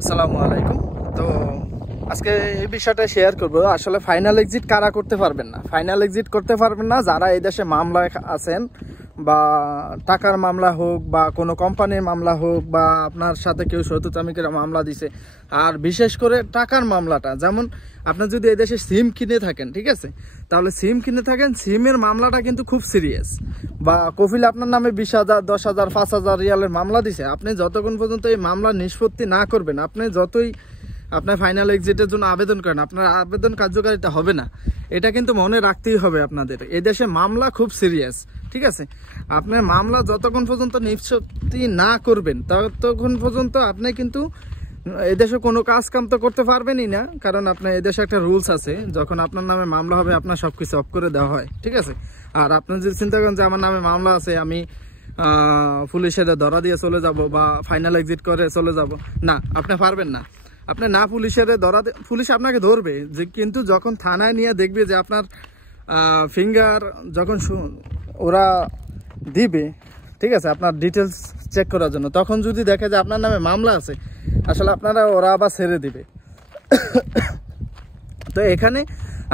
আসসালামু আলাইকুম। তো আজকে এই বিষয়টা শেয়ার করব। আসলে ফাইনাল এক্সিট কারা করতে পারবেন না, ফাইনাল এক্সিট করতে পারবেন না যারা এই দেশে মামলায় আছেন, বা টাকার মামলা হোক বা কোনো কোম্পানির মামলা হোক বা আপনার সাথে কেউ শত্রুতামিকের মামলা দিছে। আর বিশেষ করে টাকার মামলাটা, যেমন আপনি যদি এই দেশে সিম কিনে থাকেন, ঠিক আছে, তাহলে সিম কিনে থাকেন, সিমের মামলাটা কিন্তু খুব সিরিয়াস। বা কফিল আপনার নামে 20,000, 10,000, 5,000 রিয়ালের মামলা দিছে, আপনি যতক্ষণ পর্যন্ত এই মামলা নিষ্পত্তি না করবেন, আপনি যতই আপনার ফাইনাল এক্সিটের জন্য আবেদন করেন, আপনার আবেদন কার্যকারিতা হবে না। এটা কিন্তু মনে রাখতেই হবে আপনাদের। এই দেশে মামলা খুব সিরিয়াস, ঠিক আছে। আপনার মামলা যতক্ষণ পর্যন্ত নিষ্পত্তি না করবেন ততক্ষণ পর্যন্ত আপনি কিন্তু এদেশে কোনো কাজ কাম তো করতে পারবেনই না। কারণ আপনার এদেশে একটা রুলস আছে, যখন আপনার নামে মামলা হবে আপনার সবকিছু অফ করে দেওয়া হয়, ঠিক আছে। আর আপনার যদি চিন্তা করেন যে আমার নামে মামলা আছে, আমি পুলিশের ধরা দিয়ে চলে যাব বা ফাইনাল এক্সিট করে চলে যাব, না, আপনি পারবেন না। আপনি না পুলিশের ধরা, পুলিশ আপনাকে ধরবে যে, কিন্তু যখন থানায় নিয়ে দেখবে যে আপনার ফিঙ্গার যখন ওরা দিবে, ঠিক আছে, আপনার ডিটেলস চেক করার জন্য, তখন যদি দেখে যে আপনার নামে মামলা আছে, আসলে ওরা আবার ছেড়ে দিবে। তো এখানে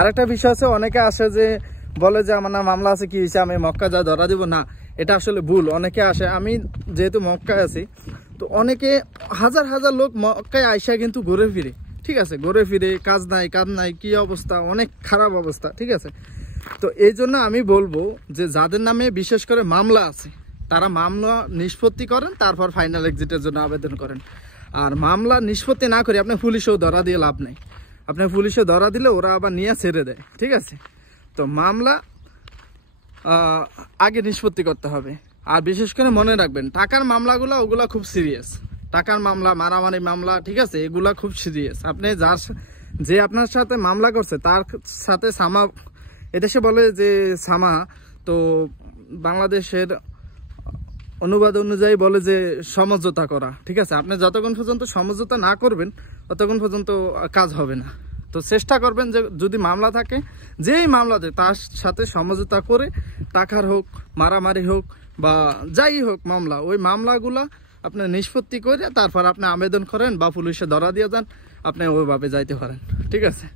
আরেকটা বিষয় আছে, অনেকে আসে যে বলে যে আমার নাম মামলা আছে, কি হয়েছে, আমি মক্কা যা ধরা দিব না। এটা আসলে ভুল। অনেকে আসে, আমি যেহেতু মক্কায় আছি, তো অনেকে হাজার হাজার লোক মক্কায় আইসা কিন্তু ঘুরে ফিরে, ঠিক আছে, ঘুরে ফিরে, কাজ নাই, কি অবস্থা, অনেক খারাপ অবস্থা, ঠিক আছে। তো এই জন্য আমি বলবো যে যাদের নামে বিশেষ করে মামলা আছে তারা মামলা নিষ্পত্তি করেন, তারপর ফাইনাল এক্সিটের জন্য আবেদন করেন। আর মামলা নিষ্পত্তি না করে আপনি পুলিশেও ধরা দিয়ে লাভ নেই। আপনি পুলিশে ধরা দিলে ওরা আবার নিয়ে ছেড়ে দেয়, ঠিক আছে। তো মামলা আগে নিষ্পত্তি করতে হবে। আর বিশেষ করে মনে রাখবেন, টাকার মামলাগুলো ওগুলা খুব সিরিয়াস। টাকার মামলা, মারামারি মামলা, ঠিক আছে, এগুলা খুব সিরিয়াস। আপনি যে আপনার সাথে মামলা করছে তার সাথে সামা, এদেশে বলে যে সামা, তো বাংলাদেশের অনুবাদ অনুযায়ী বলে যে সমঝোতা করা, ঠিক আছে। আপনি যতক্ষণ পর্যন্ত সমঝোতা না করবেন ততক্ষণ পর্যন্ত কাজ হবে না। তো চেষ্টা করবেন যে যদি মামলা থাকে, যেই মামলা দেয় তার সাথে সমঝোতা করে, টাকার হোক, মারামারি হোক বা যাই হোক মামলা, ওই মামলাগুলা আপনি নিষ্পত্তি করে তারপর আপনি আবেদন করেন বা পুলিশে ধরা দিয়ে যান, আপনি ওইভাবে যাইতে পারেন, ঠিক আছে।